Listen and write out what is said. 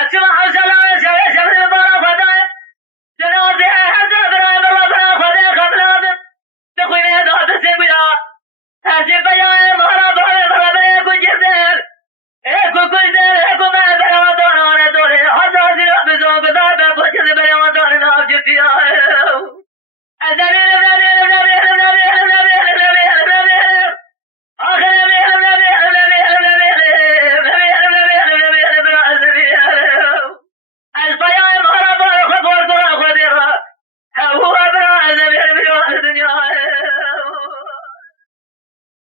اسمع حوصله شوي شوي برا خدای جنازه هزار برای برا خدای خبرم تخوینه داد سبیا هزار بیا مارا برا کجدر اكو كجدر اكو ما برا دوران دوره هزار زیر بزرگ دار به کجدر برا دوران آب جفیا ازر